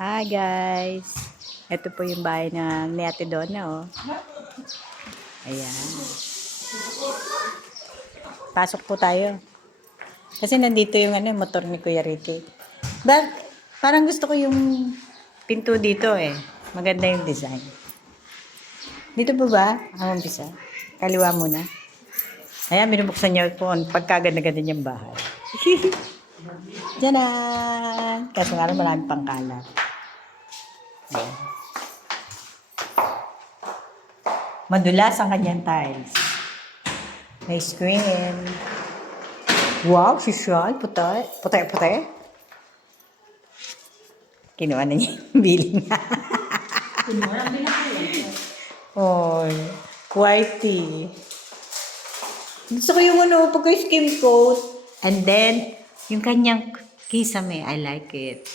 Hi guys! Ito po yung bahay ng ni Ate Donna, oh. Ayan. Pasok po tayo. Kasi nandito yung motor ni Kuya Ricky. Parang gusto ko yung pinto dito eh. Maganda yung design. Dito po ba? Ang umpisa. Kaliwa muna. Ayan, binubuksan niya po ang pagkaganda-ganda niyang bahay. Diyan. Kaso nga marami pang kalat. Ayan. Madulas ang kanyang tiles. May screen. Wow, social. Puti. Puti. Kinuha na niya yung billing. Kinuha ang bilhin. Oy, whitey. Gusto ko yung pagka-skim coat. And then, yung kanyang kisame. I like it.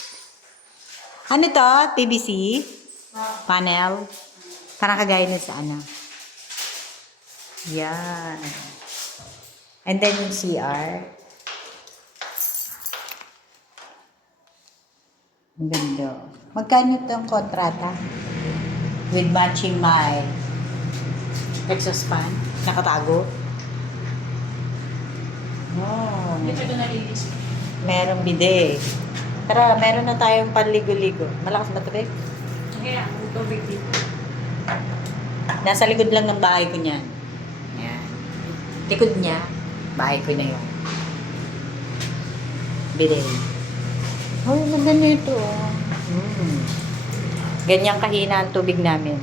Ano to? PVC? Panel? Parang kagaya nun sa ano. Yan. And then yung CR. Ang ganda. Magkano itong kontrata? With matching my exhaust fan. Nakatago. Oh. Hindi pa ito nalilis. Merong bidet. Tara, meron na tayong panligo-ligo. Malakas ba ito, Kaya, ang tubig dito. Nasa likod lang ng bahay ko niyan. Yan. Likod niya, bahay ko na yun. Bidet. Oh, maganda nito. Ganyang kahina ang tubig namin.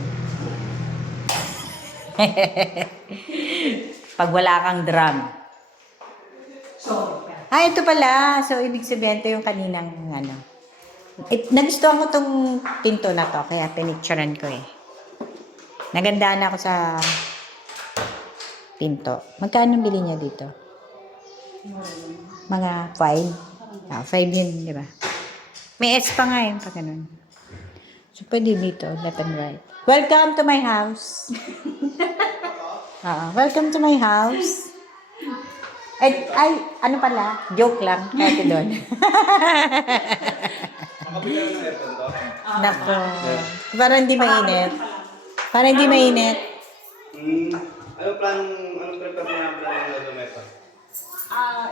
Pag wala kang drum. Sorry ka. Ito pala. So, ibig sabihin, ito yung kaninang nagustuhan ko tong pinto na to, kaya pinicturean ko eh. Nagandaan ako sa pinto. Magkano bili niya dito? Mga 5? 5 yun, di ba? May S pa nga yun, pag ganun. So, pwede dito, left and right. Welcome to my house. Welcome to my house. Ano pala? Joke lang. Kahit doon. Nako. Para hindi mainit. Para hindi mainit. Anong prepare mo na plan ng Lodometo?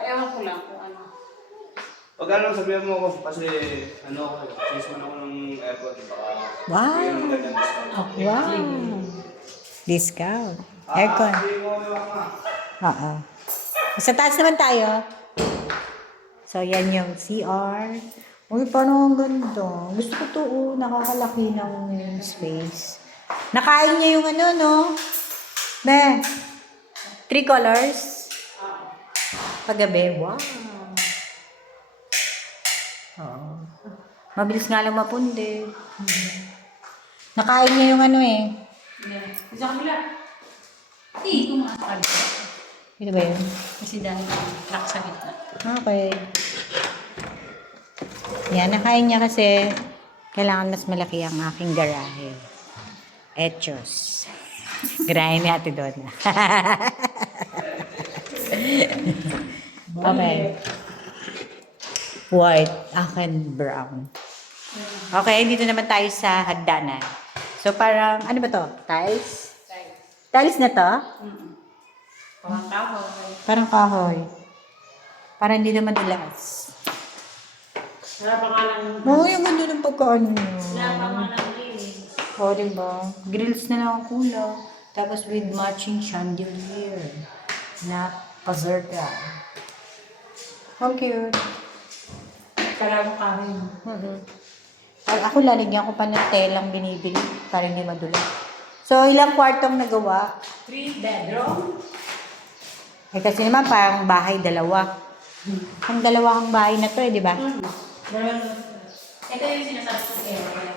Ewan ko lang kung ano. Huwag anong sabihin mo ko kasi sisman ako ng airport. Baka Wow. bigyan ng ganyang discount. Wow. Discount. Aircon. Sabihin mo yung mga. Oo. Sa taas naman tayo. So, yan yung CR. Uy, parang ang ganda. Gusto ko to, nakakalaki ng space. Nakain niya yung no? 3 colors. Paggabi, wow. Oo. Mabilis nga lang mapundi. Nakain niya yung Sa kabila. Ito nga sa kabila. Ito ba yun? Kasi dahil lock sa gitna. Okay. Yan, nakain niya kasi kailangan mas malaki ang aking garahe. Echos. Garahe ni Ate Donna. Okay. White. Akin brown. Okay, dito naman tayo sa hagdanan. So parang, ano ba to? Tiles? Tiles na to? Parang kahoy. Parang kahoy. Parang hindi naman dulas. Wala pa nga lang. Oo, yung ganda ng pagkaano nyo. Wala pa nga lang linis. O, diba? Grills na lang ang kulo. Tapos with matching chandelier. Na pazerta. How cute. Kala mo kahoy. Ako lalagyan ko pa ng telang binibili para hindi madulas. So, ilang kwartong nagawa? 3 bedroom. Kasi naman parang bahay dalawa. Ang dalawang bahay na to di ba? Ito yung sinasabi ko area.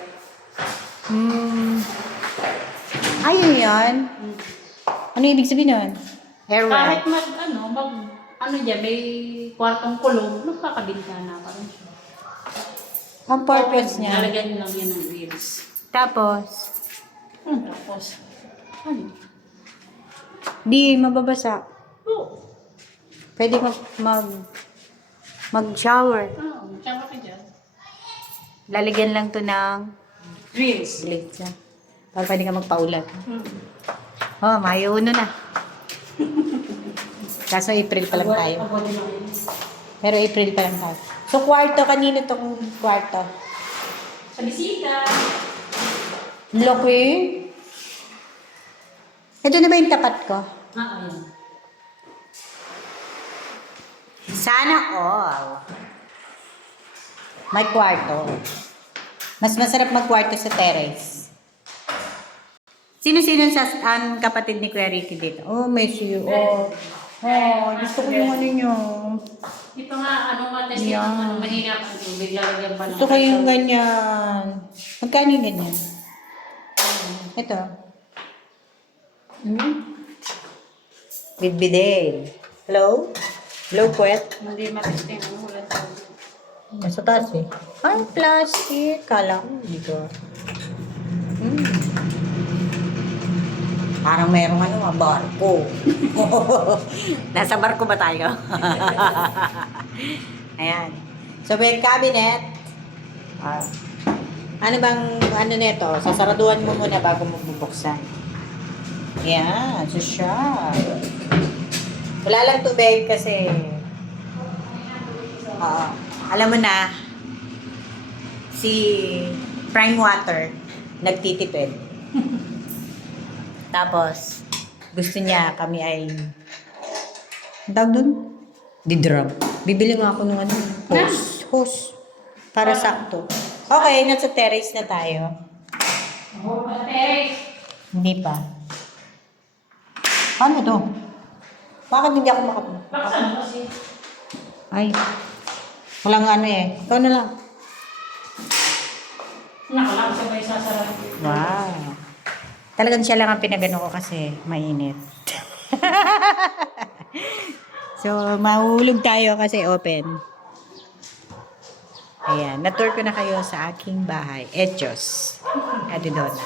Ayun yan. Ano ibig sabihin nun? Airwell. Kahit dyan, may kwartong kulong, magkakabintana pa rin siya. Ang purpose niya. Lalagyan nyo lang yan ng wheels. Tapos, Tapos, ano? di mababasa. Oo. Pwede mag-shower. Oo, tsaka ka dyan. Lalagyan lang to ng Greens. glitz. Para pwede ka magpaulat. Hmm. Oh, Mayo 1 na. Kaso April pa lang tayo. Abo din ako. Pero April pa lang tayo. So, kwarto. Kanino tong kwarto? Sa bisita. Laki. Ito na ba yung tapat ko? Ayan. Sana all. May kwarto. Mas masarap magkwarto sa terrace. Sino-sino sa ang kapatid ni Kuya Ricky dito? Oh, may siyo. Gusto ko yung ano nyo. Ito nga, testing Yan. mahina pa ito. Bigla-lagyan pa ng Gusto ko yung ganyan. Magkano yung ganyan? Ito. With bidet. Hello? Hello, Puwet? Hindi matesting ang ulan. Nasa taas eh. Ay, plastic. Kala ko, dito. Parang merong barko. Nasa barko ba tayo? Ayan. So, may cabinet. Ano bang, nito? Sasaraduhan mo muna bago mo bubuksan. Ayan. So, siya. Wala lang tubig kasi alam mo na si Prime Water nagtitipid. Tapos gusto niya kami ay ang tawag dun? Di-drop. Bibili nga ako ng hose. Para sakto. Okay, nasa terrace na tayo. Hindi pa. Paano to? Bakit hindi ako makapunta? Baksan mo kasi. Ay, walang Ikaw na lang. Nakalang siya ba yung sasarap? Wow. Talagang siya lang ang pinagano ko kasi mainit. So, mahulog tayo kasi open. Ayan, na-tour ko na kayo sa aking bahay. Echos. Adidona.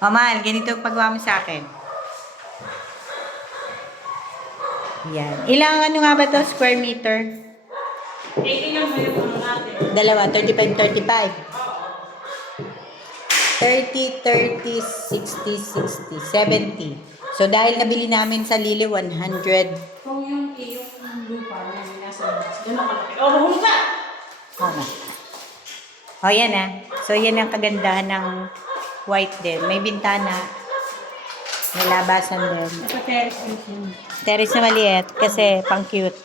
Mal, ganito ang paggawa mo sa akin. Yan. Ilang nga ba to? Square meter? Ilan mo yung natin? Dalawa, 35. 30, 60, 60, 70. So, dahil nabili namin sa Lili, 100. Kung yung lupa na nasa labas, gano'n kalaki. Mahulog ka! Yan So, yan ang kagandahan ng white din. May bintana. May labasan din. Sa terrace yun. Terrace na maliit kasi pang cute.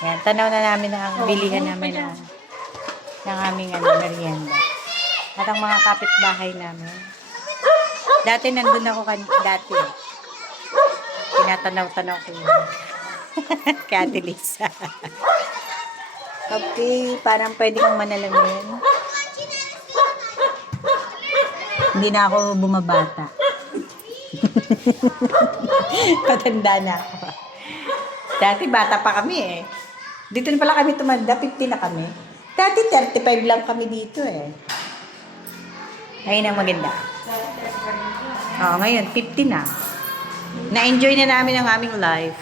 Yan, tanaw na namin ang bilihan namin ng aming merienda. At ang mga kapitbahay namin. Dati nandun ako dati. Tinatanaw-tanaw ko yun. Kaya Ate Lisa. Okay, parang pwede kong manalamin. Hindi na ako bumabata. Patanda na ako. Dati bata pa kami eh. Dito na pala kami tumanda, 50 na kami. Dati 35 lang kami dito eh. Ayun ang maganda. Ngayon 50 na. Na-enjoy na namin ang aming life.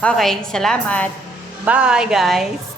Okay, salamat. Bye guys.